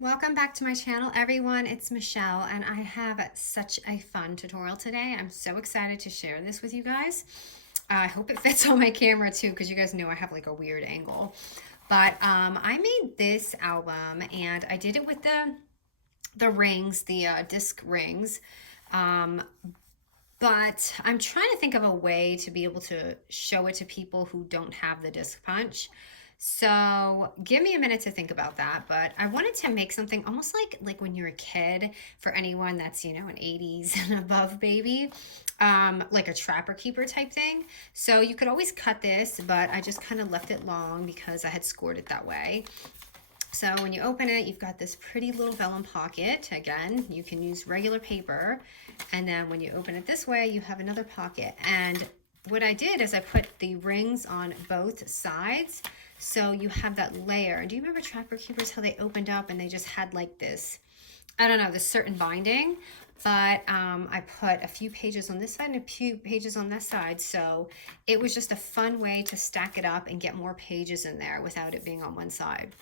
Welcome back to my channel, everyone. It's Michelle, and I have such a fun tutorial today. I'm so excited to share this with you guys. I hope it fits on my camera too, because you guys know I have like a weird angle. But I made this album, and I did it with the rings, the disc rings. Um, but I'm trying to think of a way to be able to show it to people who don't have the disc punch. So give me a minute to think about that. But I wanted to make something almost like when you're a kid, for anyone that's, you know, an 80s and above baby, like a trapper keeper type thing. So you could always cut this, but I just kind of left it long because I had scored it that way. So when you open it, you've got this pretty little vellum pocket. Again, you can use regular paper. And then when you open it this way, you have another pocket. And what I did is I put the rings on both sides. So you have that layer. Do you remember Trapper Keepers, how they opened up and they just had like this, I don't know, this certain binding? But I put a few pages on this side and a few pages on this side. So it was just a fun way to stack it up and get more pages in there without it being on one side.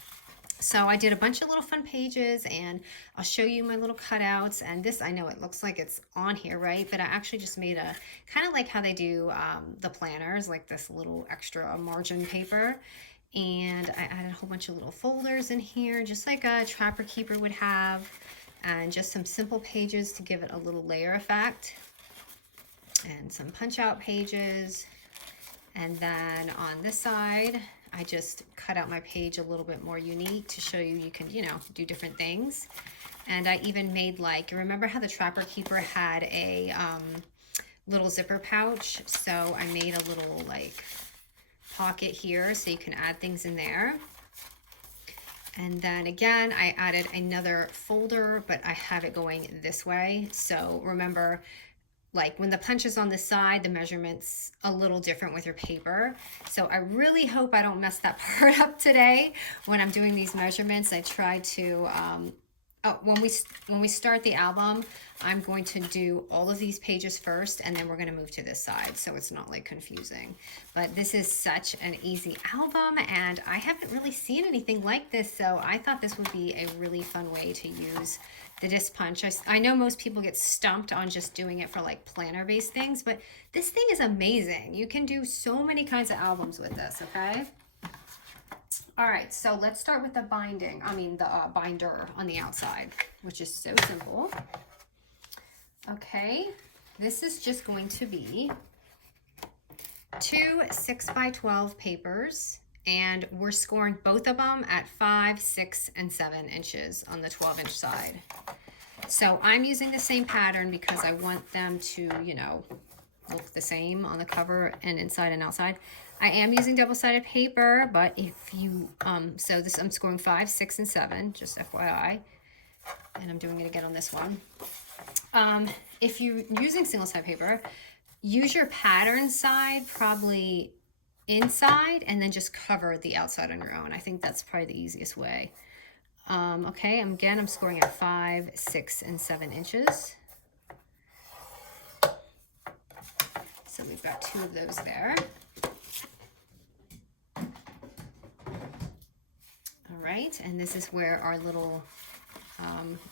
So I did a bunch of little fun pages, and I'll show you my little cutouts. And this, I know it looks like it's on here, right? But I actually just made a, kind of like how they do the planners, like this little extra margin paper. And I added a whole bunch of little folders in here, just like a Trapper Keeper would have. And just some simple pages to give it a little layer effect. And some punch out pages. And then on this side, I just cut out my page a little bit more unique to show you can, you know, do different things. And I even made, like, remember how the Trapper Keeper had a little zipper pouch? So I made a little like pocket here so you can add things in there. And then again, I added another folder, but I have it going this way. So remember, like when the punch is on the side, the measurement's a little different with your paper. So I really hope I don't mess that part up today when I'm doing these measurements. I try to, when we start the album, I'm going to do all of these pages first, and then we're going to move to this side, so it's not like confusing. But this is such an easy album, and I haven't really seen anything like this, so I thought this would be a really fun way to use the disc punch. I know most people get stumped on just doing it for like planner based things, but this thing is amazing. You can do so many kinds of albums with this, okay? All right, so let's start with the binding, the binder on the outside, which is so simple. Okay, this is just going to be 2 6x12 papers, and we're scoring both of them at 5, 6, and 7 inches on the 12-inch side. So I'm using the same pattern because I want them to, you know, look the same on the cover and inside and outside. I am using double-sided paper, but if you, so this, I'm scoring 5, 6, and 7, just FYI. And I'm doing it again on this one. If you're using single-sided paper, use your pattern side probably inside and then just cover the outside on your own. I think that's probably the easiest way. Okay, I'm scoring at 5, 6, and 7 inches. So we've got 2 of those there. All right, and this is where our little,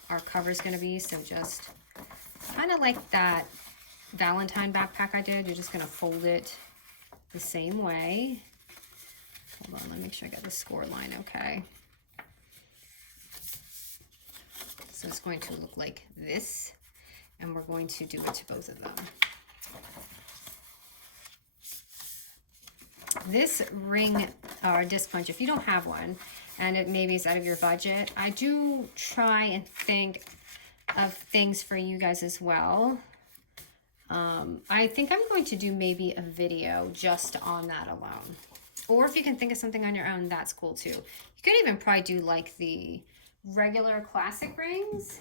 our cover is going to be. So just kind of like that Valentine backpack I did, you're just going to fold it the same way. Hold on, let me make sure I got the score line okay. So it's going to look like this, and we're going to do it to both of them. This ring or disc punch, if you don't have one, and it maybe is out of your budget, I do try and think of things for you guys as well. I think I'm going to do maybe a video just on that alone. Or if you can think of something on your own, that's cool too. You could even probably do like the regular classic rings.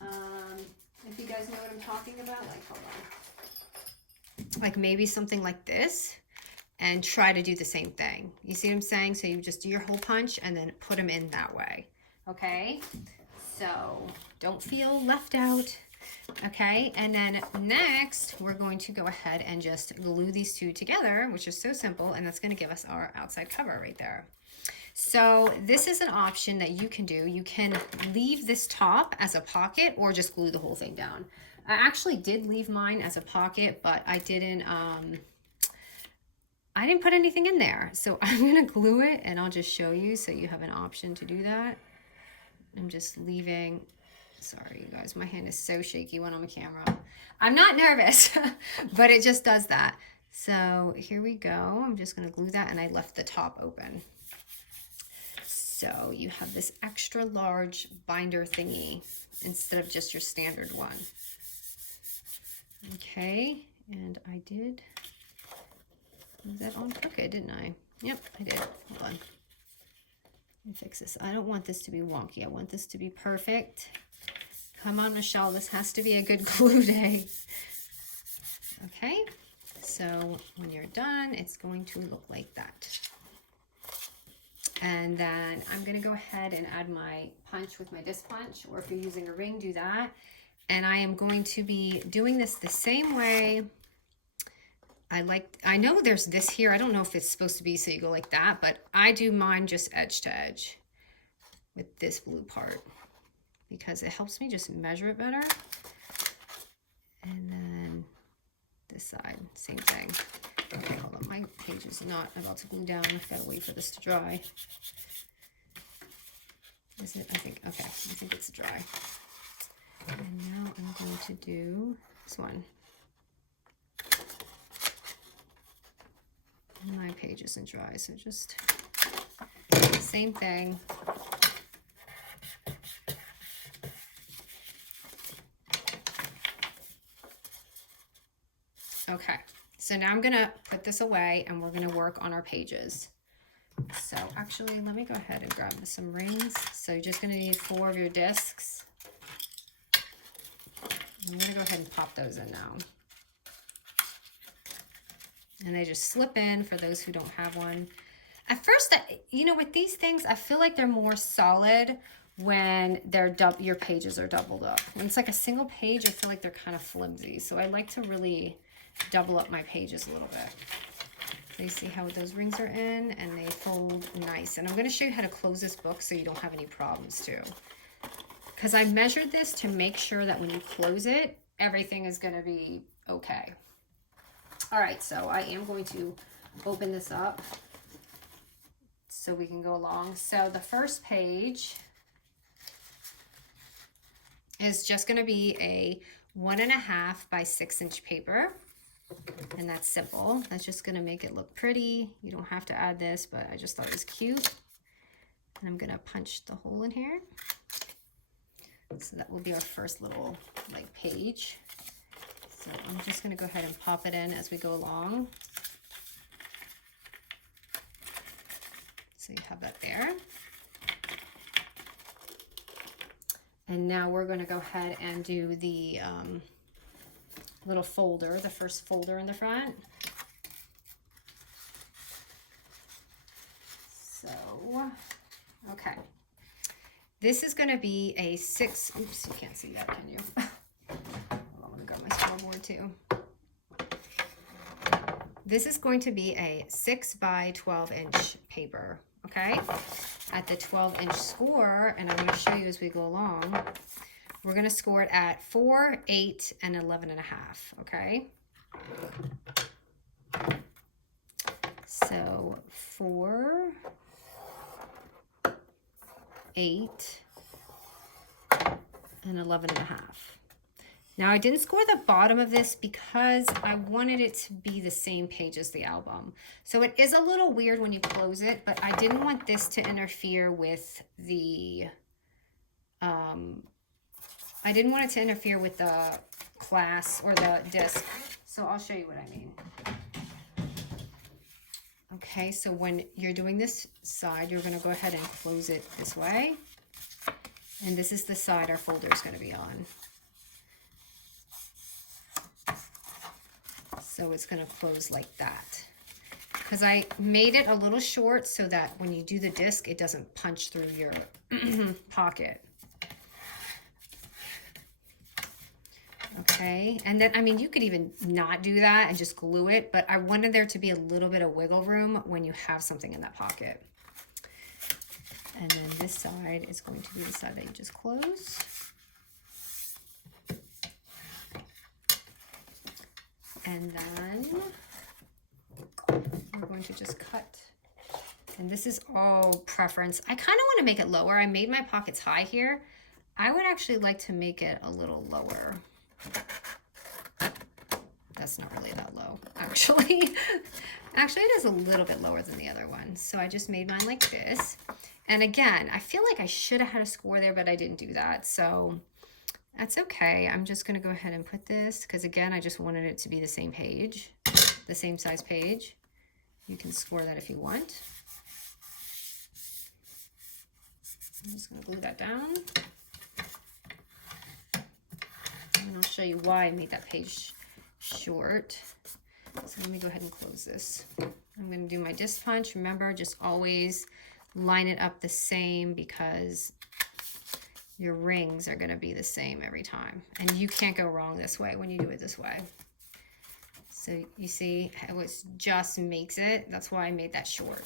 If you guys know what I'm talking about, like, hold on. Like maybe something like this, and try to do the same thing. You see what I'm saying? So you just do your hole punch and then put them in that way. Okay? So don't feel left out. Okay, and then next we're going to go ahead and just glue these two together, which is so simple, and that's going to give us our outside cover right there. So this is an option that you can do. You can leave this top as a pocket or just glue the whole thing down. I actually did leave mine as a pocket, but I didn't put anything in there. So I'm gonna glue it and I'll just show you so you have an option to do that. I'm just leaving, sorry you guys, my hand is so shaky when I'm on camera. I'm not nervous, but it just does that. So here we go. I'm just gonna glue that and I left the top open. So you have this extra large binder thingy instead of just your standard one. Okay, and I did move that on crooked, didn't I? Yep, I did. Hold on. Let me fix this. I don't want this to be wonky. I want this to be perfect. Come on, Michelle. This has to be a good glue day. Okay, so when you're done, it's going to look like that. And then I'm going to go ahead and add my punch with my disc punch, or if you're using a ring, do that. And I am going to be doing this the same way. I know there's this here. I don't know if it's supposed to be so you go like that, but I do mine just edge to edge with this blue part because it helps me just measure it better. And then this side, same thing. Okay, hold on. My page is not about to glue down. I've got to wait for this to dry. Is it? I think, okay. I think it's dry. And now I'm going to do this one. My page isn't dry, so just same thing. Okay. So now I'm gonna put this away and we're gonna work on our pages. So actually, let me go ahead and grab some rings. So you're just gonna need 4 of your discs. I'm gonna go ahead and pop those in now. And they just slip in for those who don't have one. At first, you know, with these things, I feel like they're more solid when they're your pages are doubled up. When it's like a single page, I feel like they're kind of flimsy. So I like to really double up my pages a little bit. So you see how those rings are in and they fold nice. And I'm going to show you how to close this book so you don't have any problems too. Because I measured this to make sure that when you close it, everything is going to be okay. All right, so I am going to open this up so we can go along. So the first page is just going to be a 1.5 by 6 inch paper. And that's simple. That's just going to make it look pretty. You don't have to add this, but I just thought it was cute. And I'm going to punch the hole in here. So that will be our first little like page. So I'm just going to go ahead and pop it in as we go along. So you have that there. And now we're going to go ahead and do the little folder, the first folder in the front. So, okay. This is going to be a 6, oops, you can't see that, can you? I'm going to grab my scoreboard too. This is going to be a 6 by 12 inch paper, okay? At the 12 inch score, and I'm going to show you as we go along, we're going to score it at 4, 8, and 11.5, okay? So 4, 8, and 11.5. Now I didn't score the bottom of this because I wanted it to be the same page as the album. So it is a little weird when you close it, but I didn't want this to interfere with the, I didn't want it to interfere with the class or the disc. So I'll show you what I mean. Okay, so when you're doing this side, you're gonna go ahead and close it this way. And this is the side our folder is gonna be on. So it's gonna close like that. Because I made it a little short so that when you do the disc, it doesn't punch through your pocket. Okay, and then, I mean, you could even not do that and just glue it, but I wanted there to be a little bit of wiggle room when you have something in that pocket. And then this side is going to be the side that you just close. And then we're going to just cut. And this is all preference. I kind of want to make it lower. I made my pockets high here. I would actually like to make it a little lower. That's not really that low, actually. Actually, it is a little bit lower than the other one. So I just made mine like this. And again, I feel like I should have had a score there, but I didn't do that. So that's okay. I'm just going to go ahead and put this because, again, I just wanted it to be the same page, the same size page. You can score that if you want. I'm just going to glue that down. And I'll show you why I made that page short. So let me go ahead and close this. I'm going to do my disc punch. Remember, just always line it up the same because your rings are going to be the same every time. And you can't go wrong this way when you do it this way. So you see how it just makes it. That's why I made that short.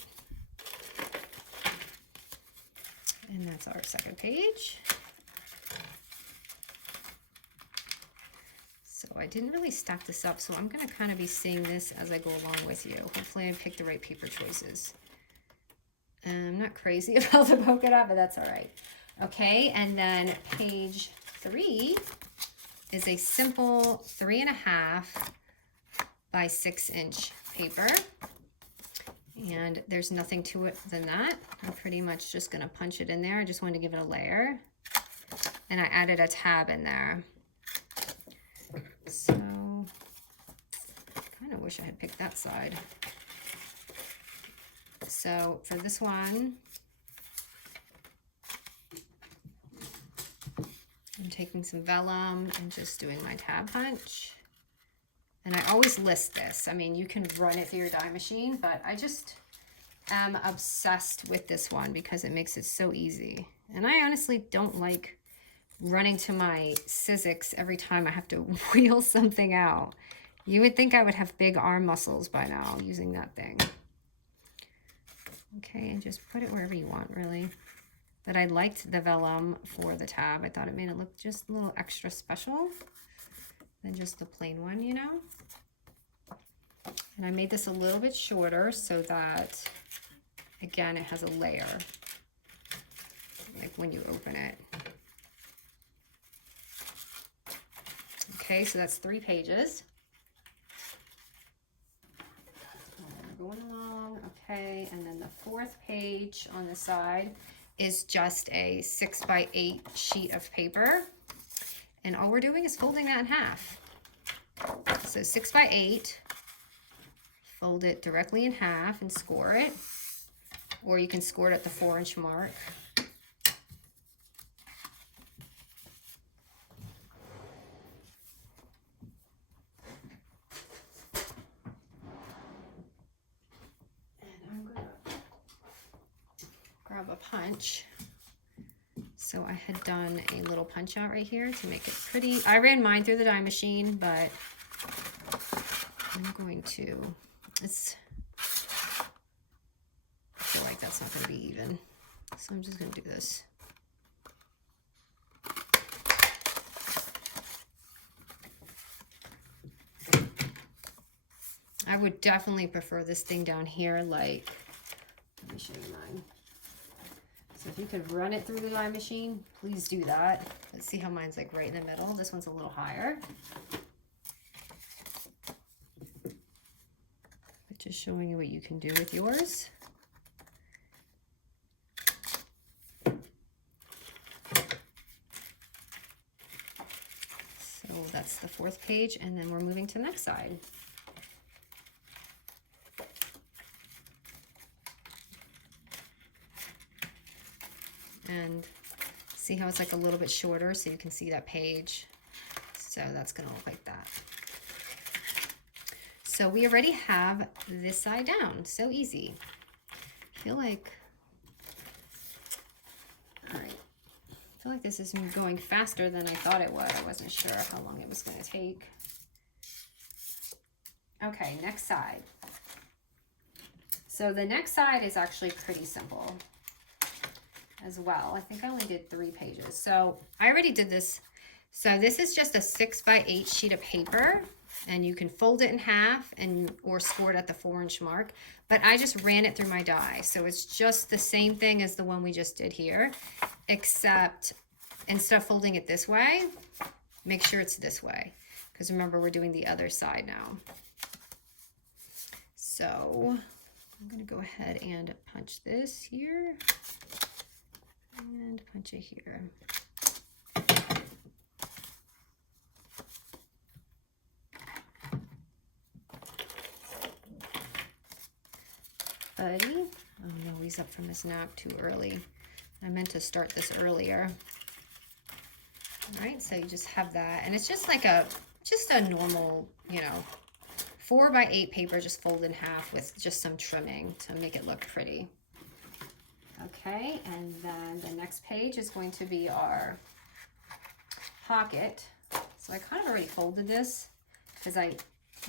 And that's our second page. So I didn't really stack this up, so I'm going to kind of be seeing this as I go along with you. Hopefully I picked the right paper choices. I'm not crazy about the polka dot, but that's all right. Okay, and then page 3 is a simple 3.5 by 6 inch paper. And there's nothing to it than that. I'm pretty much just going to punch it in there. I just wanted to give it a layer. And I added a tab in there. So, kind of wish I had picked that side. So, for this one, I'm taking some vellum and just doing my tab punch. And I always list this. I mean, you can run it through your die machine, but I just am obsessed with this one because it makes it so easy. And I honestly don't like running to my Sizzix every time I have to wheel something out. You would think I would have big arm muscles by now using that thing. Okay, and just put it wherever you want, really. But I liked the vellum for the tab. I thought it made it look just a little extra special than just the plain one, you know? And I made this a little bit shorter so that, again, it has a layer, like when you open it. Okay, so that's 3 pages. We're going along, okay, and then the 4th page on the side is just a 6 by 8 sheet of paper. And all we're doing is folding that in half. So 6 by 8, fold it directly in half and score it. Or you can score it at the 4-inch mark. Grab a punch. So I had done a little punch out right here to make it pretty. I ran mine through the die machine, but I'm going to, I feel like that's not going to be even. So I'm just going to do this. I would definitely prefer this thing down here, like, let me show you mine. So if you could run it through the die machine, please do that. Let's see how mine's like right in the middle. This one's a little higher. But just showing you what you can do with yours. So that's the 4th page, and then we're moving to the next side. And see how it's like a little bit shorter so you can see that page. So that's going to look like that. So we already have this side down. So easy. I feel like, all right. I feel like this is going faster than I thought it would. I wasn't sure how long it was going to take. Okay, next side. So the next side is actually pretty simple. as well. I think I only did 3 pages. So I already did this. So this is just a 6x8 sheet of paper, and you can fold it in half or score it at the 4-inch mark. But I just ran it through my die. So it's just the same thing as the one we just did here, except instead of folding it this way, make sure it's this way. Because remember, we're doing the other side now. So I'm going to go ahead and punch this here and punch it here. Buddy, oh no, he's up from his nap too early. I meant to start this earlier. All right, so you just have that, and it's just like a normal, you know, 4x8 paper, just fold in half with just some trimming to make it look pretty. Okay, and then the next page is going to be our pocket. So I kind of already folded this because I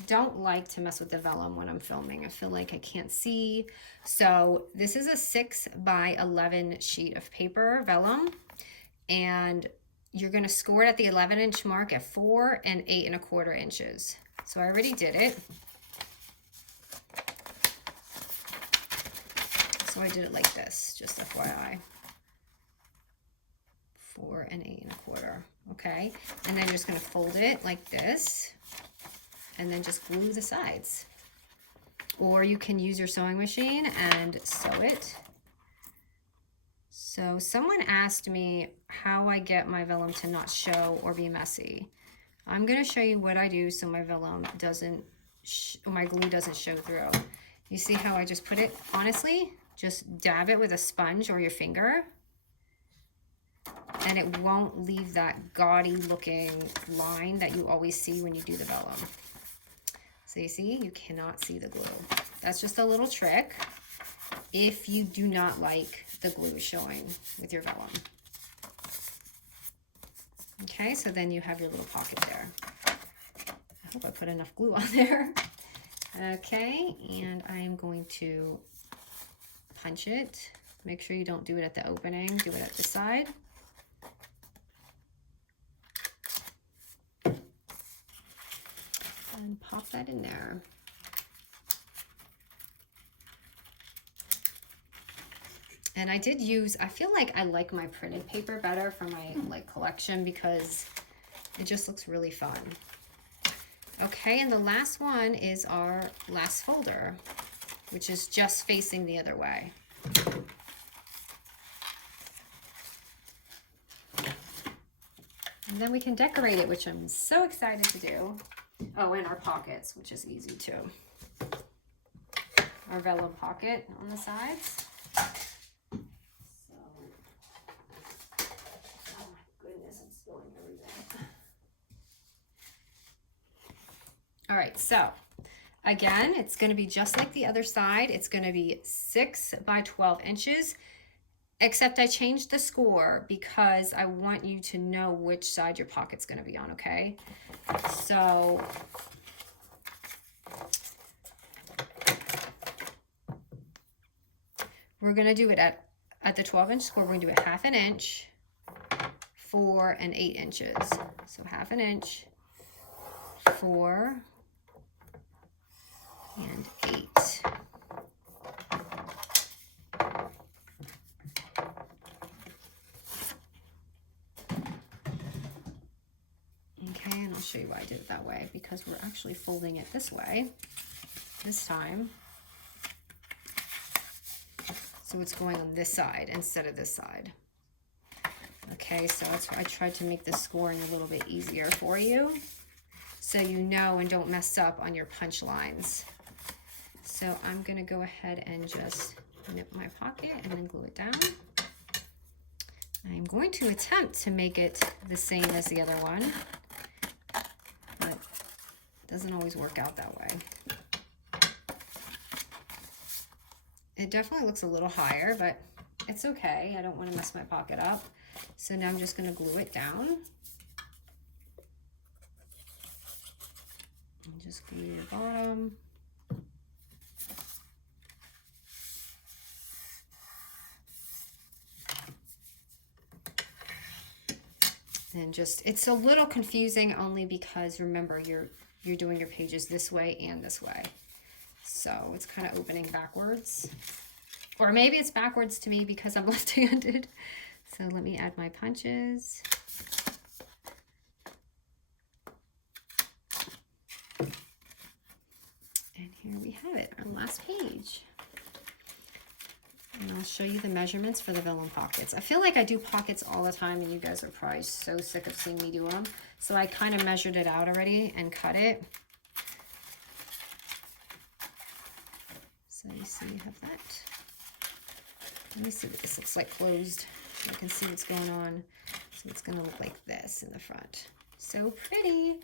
don't like to mess with the vellum when I'm filming. I feel like I can't see. So this is a 6x11 sheet of paper, vellum, and you're going to score it at the 11-inch mark at 4 and 8 1/4 inches. So I already did it. So I did it like this, just FYI. 4 and 8 1/4. Okay, and then you're just going to fold it like this, and then just glue the sides. Or you can use your sewing machine and sew it. So someone asked me how I get my vellum to not show or be messy. I'm going to show you what I do so my vellum doesn't, my glue doesn't show through. You see how I just put it? Honestly, just dab it with a sponge or your finger, and it won't leave that gaudy looking line that you always see when you do the vellum. So you see, you cannot see the glue. That's just a little trick if you do not like the glue showing with your vellum. Okay, so then you have your little pocket there. I hope I put enough glue on there. Okay, and I am going to punch it. Make sure you don't do it at the opening, do it at the side. And pop that in there. And I did use, I feel like I like my printed paper better for my collection because it just looks really fun. Okay, and the last one is our last folder, which is just facing the other way. And then we can decorate it, which I'm so excited to do. Oh, and our pockets, which is easy too. Our vellum pocket on the sides. So, oh my goodness, I'm spilling everything. All right, so again, it's going to be just like the other side. It's going to be 6x12 inches, except I changed the score because I want you to know which side your pocket's going to be on, okay? So we're going to do it at the 12-inch score. We're going to do it 1/2 inch, 4 and 8 inches. So 1/2 inch, 4 and 8. Okay, and I'll show you why I did it that way, because we're actually folding it this way this time. So it's going on this side instead of this side. Okay, so that's why I tried to make the scoring a little bit easier for you, so you know and don't mess up on your punch lines. So I'm going to go ahead and just nip my pocket and then glue it down. I'm going to attempt to make it the same as the other one, but it doesn't always work out that way. It definitely looks a little higher, but it's okay. I don't want to mess my pocket up. So now I'm just going to glue it down. And just glue your bottom. And just, it's a little confusing only because remember you're doing your pages this way and this way. So it's kind of opening backwards. Or maybe it's backwards to me because I'm left-handed. So let me add my punches. And here we have it, our last page. And I'll show you the measurements for the vellum pockets. I feel like I do pockets all the time and you guys are probably so sick of seeing me do them. So I kind of measured it out already and cut it. So you see you have that. Let me see what this looks like closed so you can see what's going on. So it's going to look like this in the front. So pretty.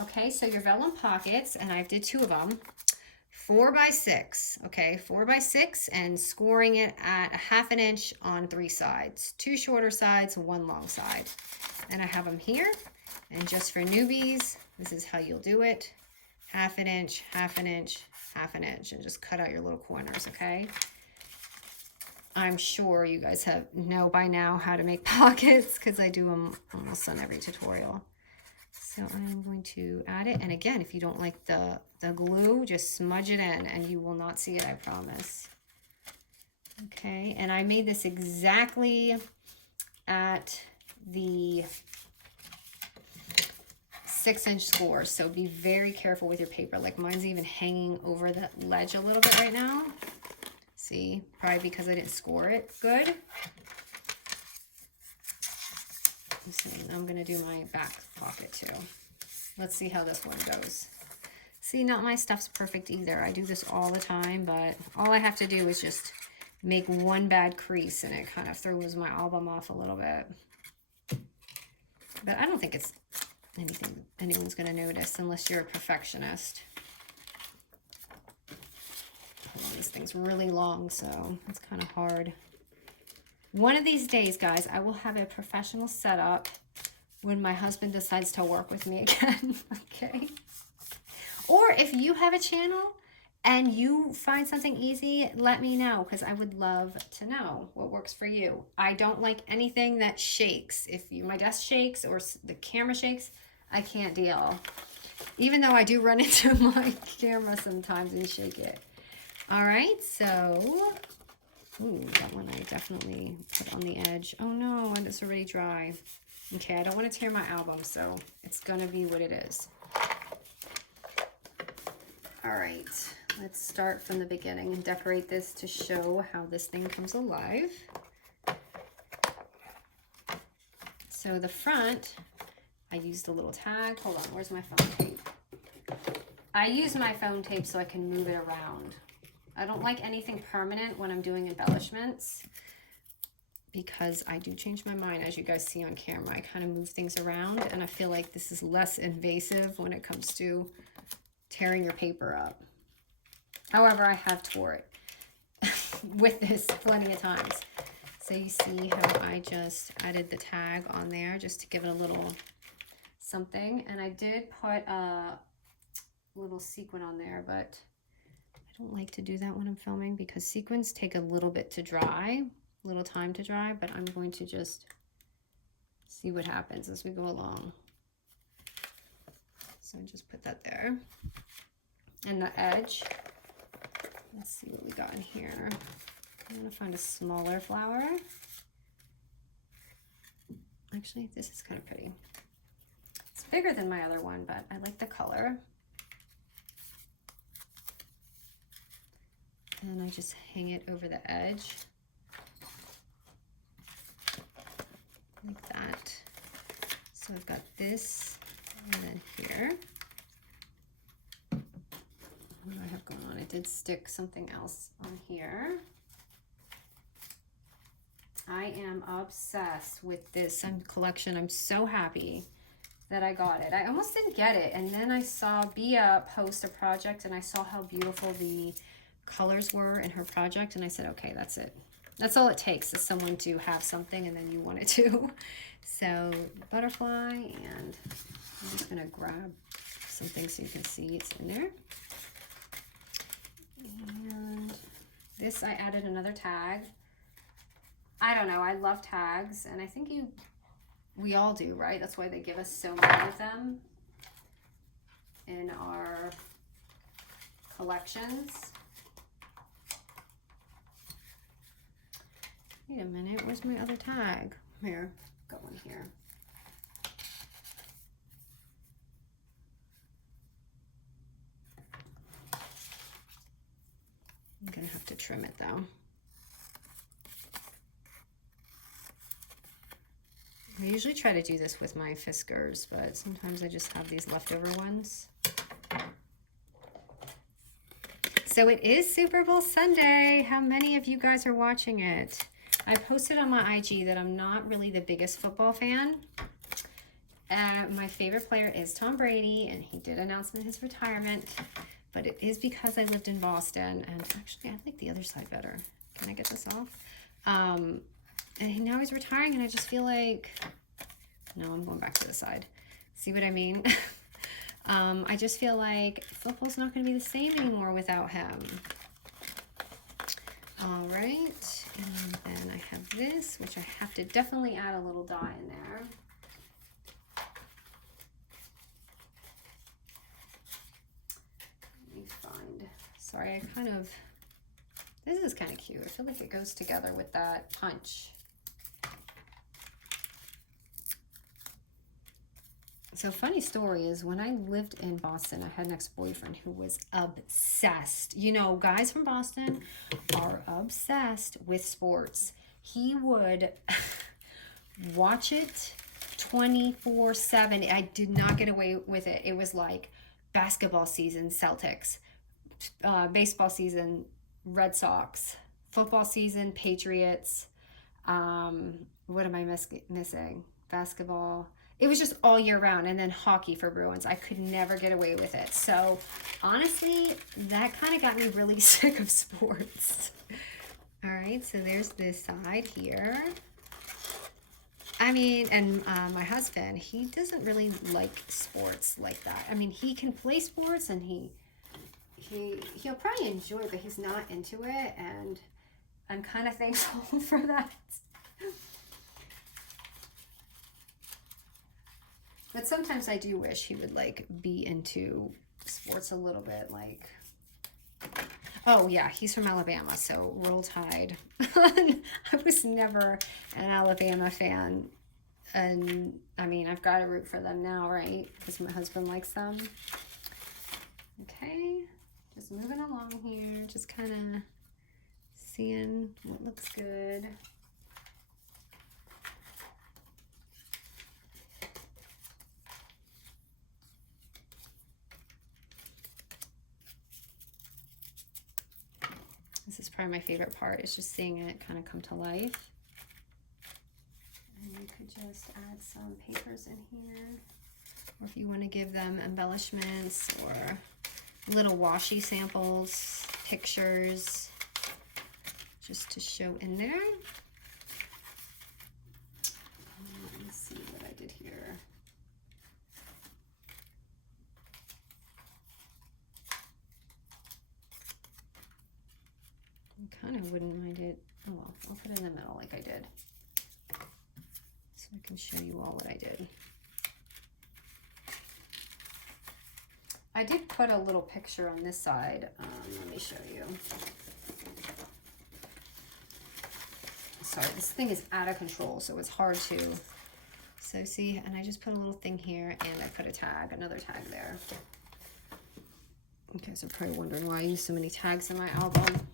Okay, so your vellum pockets, and I did 2 of them. 4 by 6, okay, 4 by 6, and scoring it at 1/2 inch on 3 sides. 2 shorter sides, 1 long side. And I have them here. And just for newbies, this is how you'll do it. 1/2 inch, 1/2 inch, 1/2 inch, and just cut out your little corners, okay? I'm sure you guys know by now how to make pockets because I do them almost on every tutorial. So I'm going to add it. And again, if you don't like the glue, just smudge it in and you will not see it, I promise. Okay, and I made this exactly at the 6-inch score. So be very careful with your paper. Like mine's even hanging over the ledge a little bit right now. See, probably because I didn't score it good. I'm going to do my back pocket too. Let's see how this one goes. See, not my stuff's perfect either. I do this all the time, but all I have to do is just make one bad crease and it kind of throws my album off a little bit. But I don't think it's anything anyone's going to notice unless you're a perfectionist. This thing's really long, so it's kind of hard. One of these days, guys, I will have a professional setup when my husband decides to work with me again, okay? Or if you have a channel and you find something easy, let me know because I would love to know what works for you. I don't like anything that shakes. If my desk shakes or the camera shakes, I can't deal. Even though I do run into my camera sometimes and shake it. All right, so, ooh, that one I definitely put on the edge. Oh no, and it's already dry. Okay, I don't want to tear my album, so it's gonna be what it is. All right, let's start from the beginning and decorate this to show how this thing comes alive. So the front, I used a little tag. Hold on, where's my phone tape? I use my phone tape so I can move it around. I don't like anything permanent when I'm doing embellishments because I do change my mind, as you guys see on camera. I kind of move things around, and I feel like this is less invasive when it comes to tearing your paper up. However, I have tore it with this plenty of times. So you see how I just added the tag on there just to give it a little something. And I did put a little sequin on there, but I don't like to do that when I'm filming because sequins take a little bit to dry, a little time to dry, but I'm going to just see what happens as we go along. So just put that there. And the edge, let's see what we got in here. I'm gonna find a smaller flower. Actually, this is kind of pretty. It's bigger than my other one, but I like the color. And I just hang it over the edge like that. So I've got this and then here. What do I have going on? I did stick something else on here. I am obsessed with this collection. I'm so happy that I got it. I almost didn't get it, and then I saw Bia post a project and I saw how beautiful the colors were in her project, and I said, okay, that's it. That's all it takes is someone to have something and then you want it too. So butterfly, and I'm just gonna grab something so you can see it's in there. And this, I added another tag. I don't know, I love tags, and I think We all do, right? That's why they give us so many of them in our collections. Wait a minute, where's my other tag? Here, got one here. I'm gonna have to trim it though. I usually try to do this with my Fiskars, but sometimes I just have these leftover ones. So it is Super Bowl Sunday. How many of you guys are watching it? I posted on my IG that I'm not really the biggest football fan. My favorite player is Tom Brady, and he did announce his retirement, but it is because I lived in Boston, and actually I like the other side better. Can I get this off? And now he's retiring, and I just feel like, no, I'm going back to the side. See what I mean? I just feel like football's not going to be the same anymore without him. All right, and then I have this, which I have to definitely add a little dye in there. Let me find, sorry, this is kind of cute. I feel like it goes together with that punch. So funny story is when I lived in Boston, I had an ex-boyfriend who was obsessed. You know, guys from Boston are obsessed with sports. He would watch it 24/7. I did not get away with it. It was like basketball season, Celtics, baseball season, Red Sox, football season, Patriots. What am I missing? Basketball. It was just all year round, and then hockey for Bruins. I could never get away with it. So honestly, that kind of got me really sick of sports. All right, so there's this side here. I mean, and my husband, he doesn't really like sports like that. I mean, he can play sports, and he'll probably enjoy it, but he's not into it, and I'm kind of thankful for that. But sometimes I do wish he would like be into sports a little bit, like, oh yeah, he's from Alabama, so Roll Tide. I was never an Alabama fan, and I mean, I've got to root for them now, right? Because my husband likes them. Okay, just moving along here, just kind of seeing what looks good. This is probably my favorite part, is just seeing it kind of come to life. And you could just add some papers in here. Or if you want to give them embellishments or little washi samples, pictures, just to show in there. Let me see what I did here. Kind of wouldn't mind it. Oh well, I'll put it in the middle like I did, so I can show you all what I did. I did put a little picture on this side. Let me show you. Sorry, this thing is out of control, so it's hard to. So see, and I just put a little thing here, and I put a tag, another tag there. Okay, so probably wondering why I use so many tags in my album.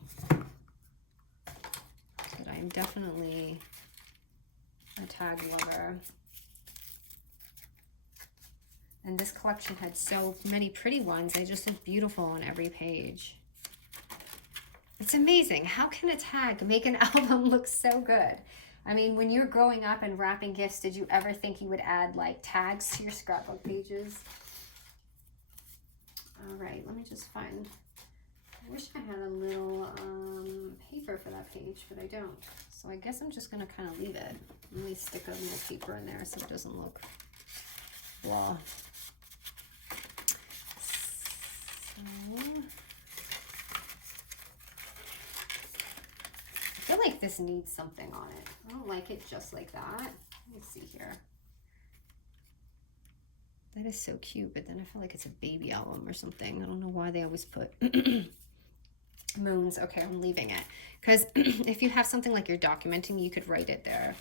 I'm definitely a tag lover. And this collection had so many pretty ones. They just look beautiful on every page. It's amazing. How can a tag make an album look so good? I mean, when you're growing up and wrapping gifts, did you ever think you would add like tags to your scrapbook pages? All right, let me just find. I wish I had a little paper for that page, but I don't. So I guess I'm just going to kind of leave it. Let me stick a little paper in there so it doesn't look blah. So, I feel like this needs something on it. I don't like it just like that. Let me see here. That is so cute, but then I feel like it's a baby album or something. I don't know why they always put moons. Okay, I'm leaving it. Because if you have something like you're documenting, you could write it there.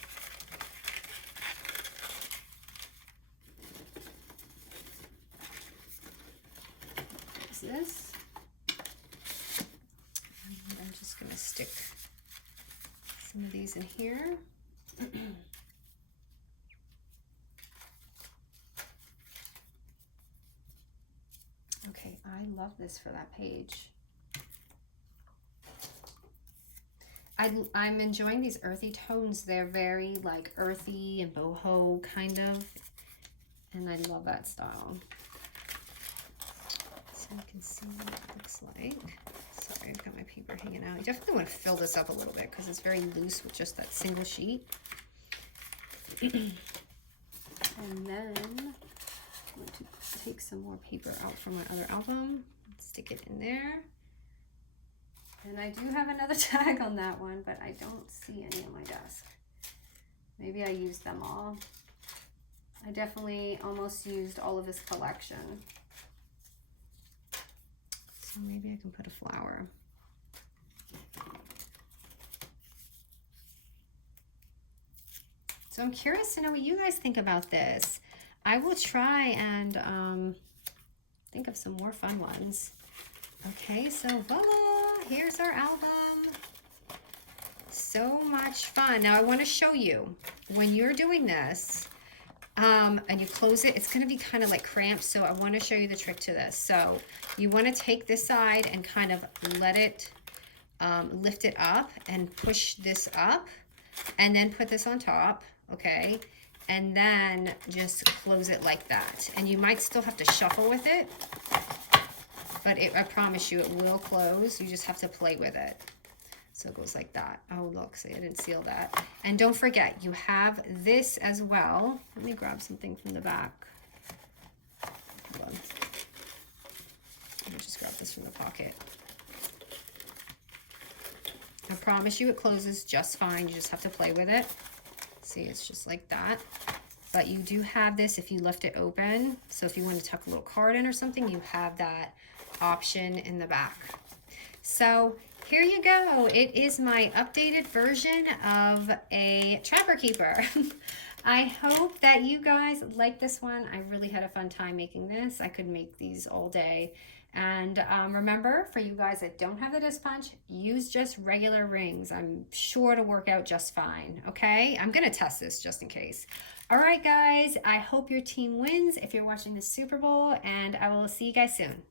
What's this? And I'm just going to stick some of these in here. Okay, I love this for that page. I'm enjoying these earthy tones. They're very like earthy and boho kind of, and I love that style. So you can see what it looks like. Sorry, I've got my paper hanging out. I definitely want to fill this up a little bit because it's very loose with just that single sheet. And then I'm going to take some more paper out from my other album, stick it in there. And I do have another tag on that one, but I don't see any on my desk. Maybe I used them all. I definitely almost used all of his collection. So maybe I can put a flower. So I'm curious to know what you guys think about this. I will try and think of some more fun ones. Okay, so voila, here's our album. So much fun. Now I want to show you, when you're doing this, and you close it, it's going to be kind of like cramped, so I want to show you the trick to this. So you want to take this side and kind of let it, lift it up and push this up, and then put this on top, okay? And then just close it like that. And you might still have to shuffle with it, but I promise you it will close. You just have to play with it. So it goes like that. Oh, look, see, I didn't seal that. And don't forget, you have this as well. Let me grab something from the back. Hold on. Let me just grab this from the pocket. I promise you it closes just fine. You just have to play with it. See, it's just like that. But you do have this if you lift it open. So if you want to tuck a little card in or something, you have that option in the back. So here you go. It is my updated version of a Trapper Keeper. I hope that you guys like this one. I really had a fun time making this. I could make these all day. And remember, for you guys that don't have the disc punch, use just regular rings. I'm sure to work out just fine, okay? I'm gonna test this just in case. All right, guys, I hope your team wins if you're watching the Super Bowl, and I will see you guys soon.